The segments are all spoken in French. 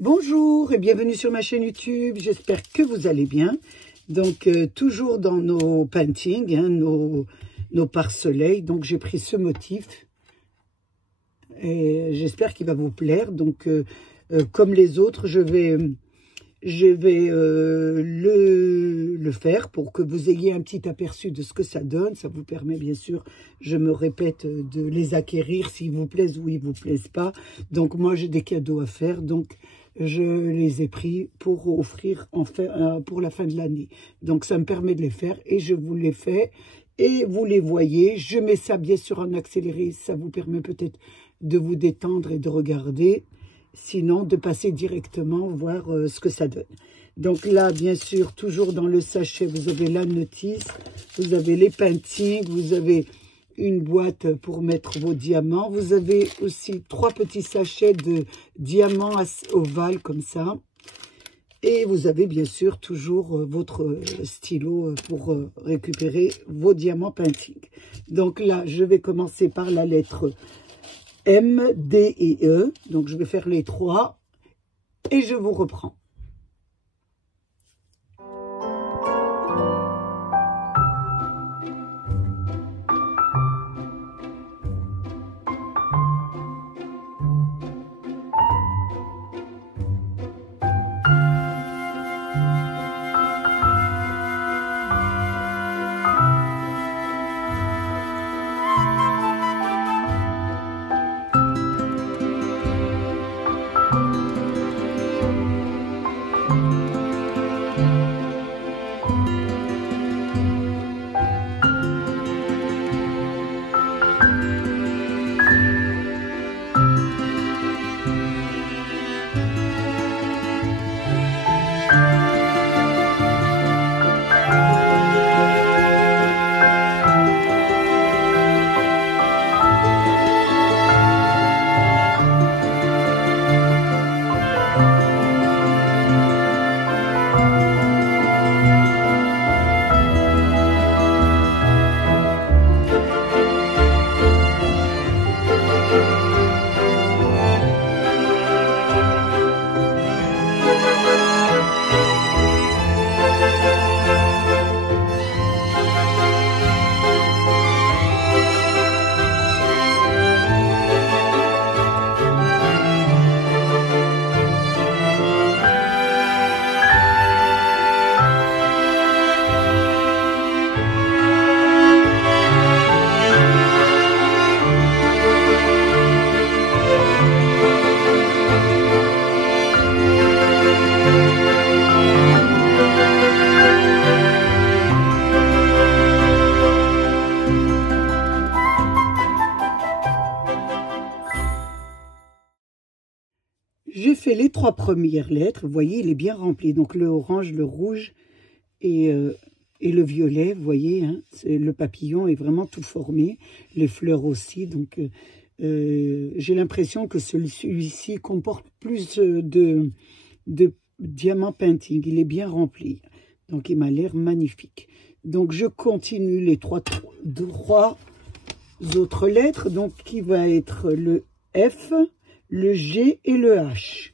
Bonjour et bienvenue sur ma chaîne YouTube, j'espère que vous allez bien. Donc toujours dans nos paintings, hein, nos pare-soleil, donc j'ai pris ce motif et j'espère qu'il va vous plaire. Donc comme les autres, je vais le faire pour que vous ayez un petit aperçu de ce que ça donne. Ça vous permet bien sûr, je me répète, de les acquérir s'ils vous plaisent ou ils vous plaisent pas. Donc moi j'ai des cadeaux à faire, donc je les ai pris pour offrir pour la fin de l'année. Donc ça me permet de les faire et je vous les fais et vous les voyez. Je mets ça bien sûr en accéléré, ça vous permet peut-être de vous détendre et de regarder. Sinon, de passer directement voir ce que ça donne. Donc là, bien sûr, toujours dans le sachet, vous avez la notice, vous avez les paintings, vous avez une boîte pour mettre vos diamants. Vous avez aussi 3 petits sachets de diamants ovales comme ça. Et vous avez bien sûr toujours votre stylo pour récupérer vos diamants painting. Donc là, je vais commencer par la lettre M, D et E. Donc, je vais faire les 3 et je vous reprends. J'ai fait les 3 premières lettres, vous voyez, il est bien rempli. Donc le orange, le rouge et le violet, vous voyez, hein, le papillon est vraiment tout formé, les fleurs aussi. Donc j'ai l'impression que celui-ci comporte plus de diamants painting, il est bien rempli. Donc il m'a l'air magnifique. Donc je continue les 3 autres lettres, donc qui va être le F, le G et le H.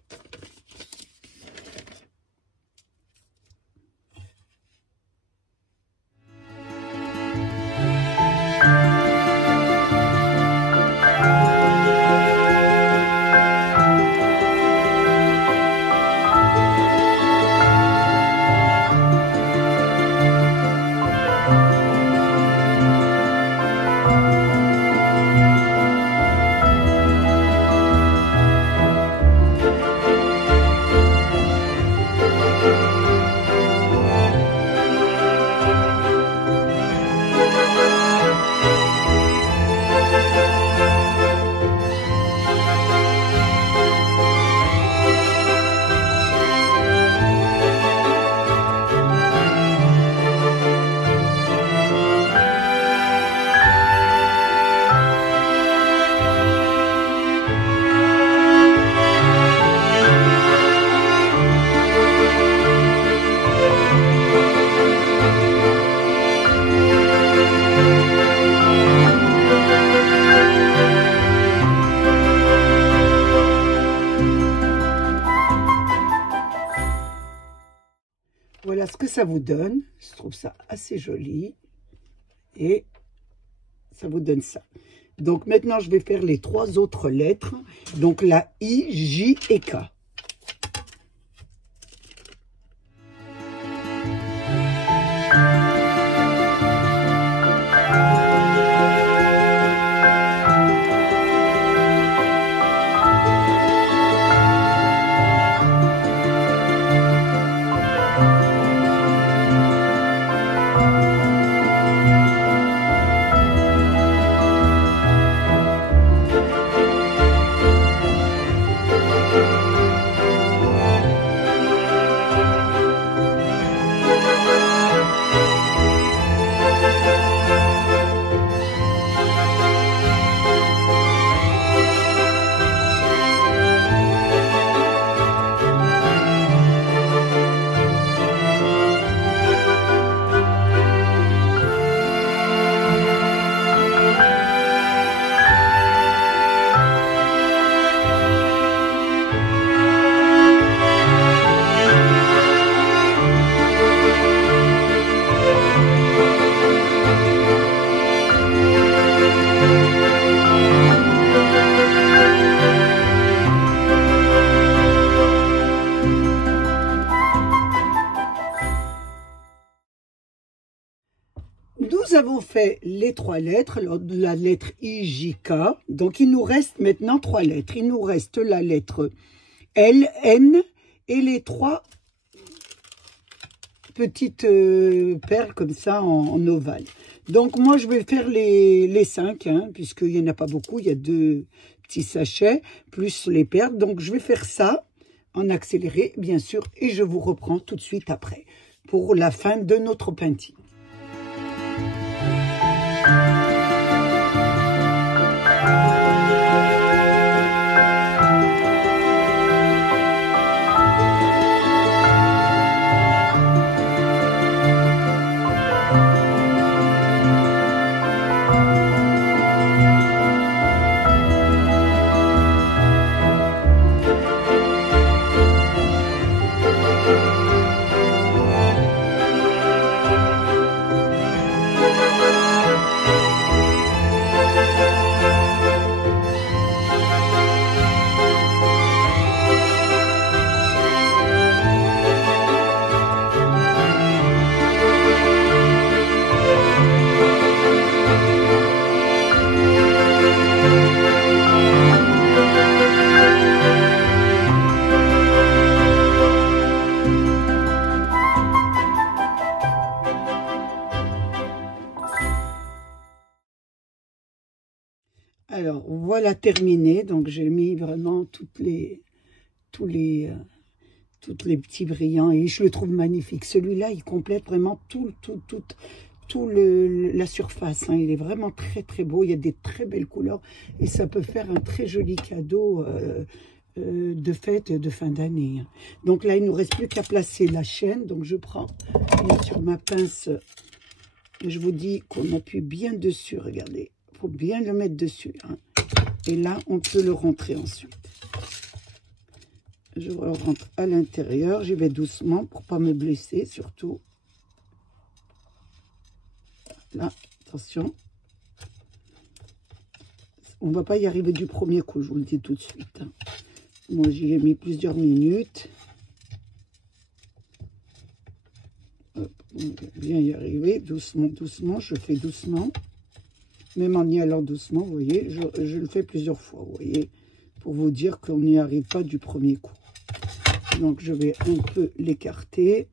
Voilà ce que ça vous donne. Je trouve ça assez joli. Et ça vous donne ça. Donc maintenant, je vais faire les 3 autres lettres. Donc la I, J et K. Nous avons fait les 3 lettres, la lettre I, J, K. Donc, il nous reste maintenant 3 lettres. Il nous reste la lettre L, N et les 3 petites perles comme ça en ovale. Donc, moi, je vais faire les 5, hein, puisqu'il n'y en a pas beaucoup. Il y a 2 petits sachets, plus les perles. Donc, je vais faire ça en accéléré, bien sûr. Et je vous reprends tout de suite après pour la fin de notre pentinho. Alors, voilà terminé. Donc, j'ai mis vraiment tous les petits brillants. Et je le trouve magnifique. Celui-là, il complète vraiment la surface. Hein. Il est vraiment très, très beau. Il y a des très belles couleurs. Et ça peut faire un très joli cadeau de fête de fin d'année. Hein. Donc là, il ne nous reste plus qu'à placer la chaîne. Donc, je prends bien sûr ma pince. Je vous dis qu'on appuie bien dessus. Regardez. Il faut bien le mettre dessus. Hein. Et là, on peut le rentrer ensuite. Je le rentre à l'intérieur. J'y vais doucement pour ne pas me blesser, surtout. Là, attention. On ne va pas y arriver du premier coup, je vous le dis tout de suite. Hein. Moi, j'y ai mis plusieurs minutes. Hop, on va bien y arriver. Doucement, doucement. Je fais doucement. Même en y allant doucement, vous voyez, je le fais plusieurs fois, vous voyez, pour vous dire qu'on n'y arrive pas du premier coup. Donc, je vais un peu l'écarter.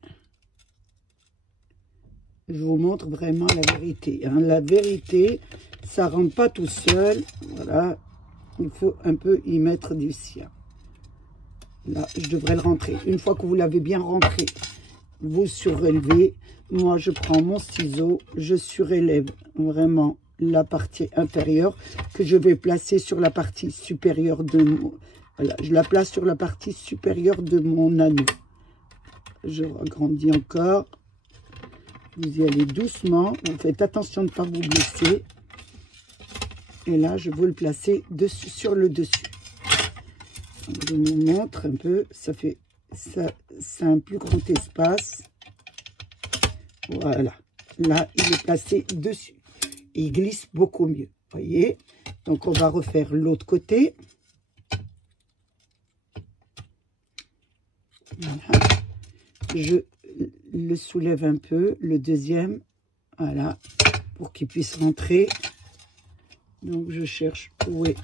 Je vous montre vraiment la vérité. Hein. La vérité, ça ne rentre pas tout seul. Voilà, il faut un peu y mettre du sien. Là, je devrais le rentrer. Une fois que vous l'avez bien rentré, vous surélevez. Moi, je prends mon ciseau, je surélève vraiment la partie inférieure que je vais placer sur la partie supérieure de mon... Voilà, je la place sur la partie supérieure de mon anneau. Je agrandis encore. Vous y allez doucement. Vous faites attention de ne pas vous blesser. Et là, je veux le placer dessus, sur le dessus. Donc, je vous montre un peu. Ça a un plus grand espace. Voilà. Là, il est placé dessus. Il glisse beaucoup mieux. Voyez? Donc, on va refaire l'autre côté. Voilà. Je le soulève un peu, le deuxième. Voilà. Pour qu'il puisse rentrer. Donc, je cherche où est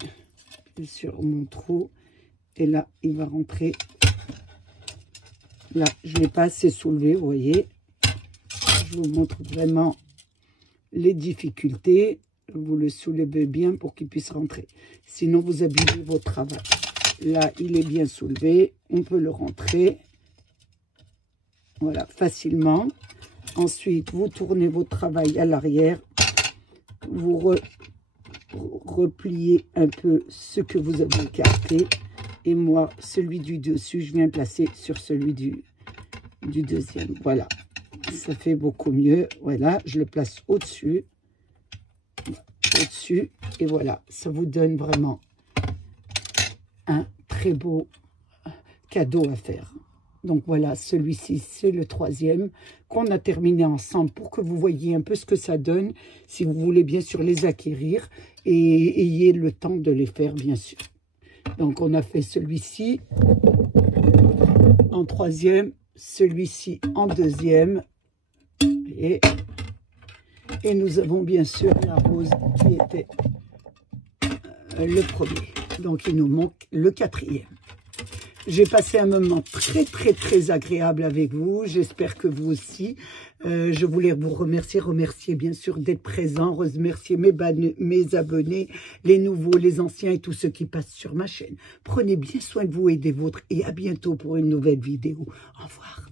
sur mon trou. Et là, il va rentrer. Là, je ne l'ai pas assez soulevé, vous voyez. Je vous montre vraiment les difficultés. Vous le soulevez bien pour qu'il puisse rentrer. Sinon, vous abîmez votre travail. Là, il est bien soulevé. On peut le rentrer. Voilà, facilement. Ensuite, vous tournez votre travail à l'arrière. Vous repliez un peu ce que vous avez écarté. Et moi, celui du dessus, je viens placer sur celui du deuxième. Voilà. Ça fait beaucoup mieux. Voilà, je le place au-dessus. Au-dessus. Et voilà, ça vous donne vraiment un très beau cadeau à faire. Donc voilà, celui-ci, c'est le troisième qu'on a terminé ensemble pour que vous voyez un peu ce que ça donne. Si vous voulez bien sûr les acquérir et ayez le temps de les faire, bien sûr. Donc on a fait celui-ci en troisième, celui-ci en deuxième. Et nous avons bien sûr la rose qui était le premier. Donc il nous manque le quatrième. J'ai passé un moment très agréable avec vous. J'espère que vous aussi. Je voulais vous remercier bien sûr d'être présents, remercier mes abonnés, les nouveaux, les anciens et tous ceux qui passent sur ma chaîne. Prenez bien soin de vous et des vôtres et à bientôt pour une nouvelle vidéo. Au revoir.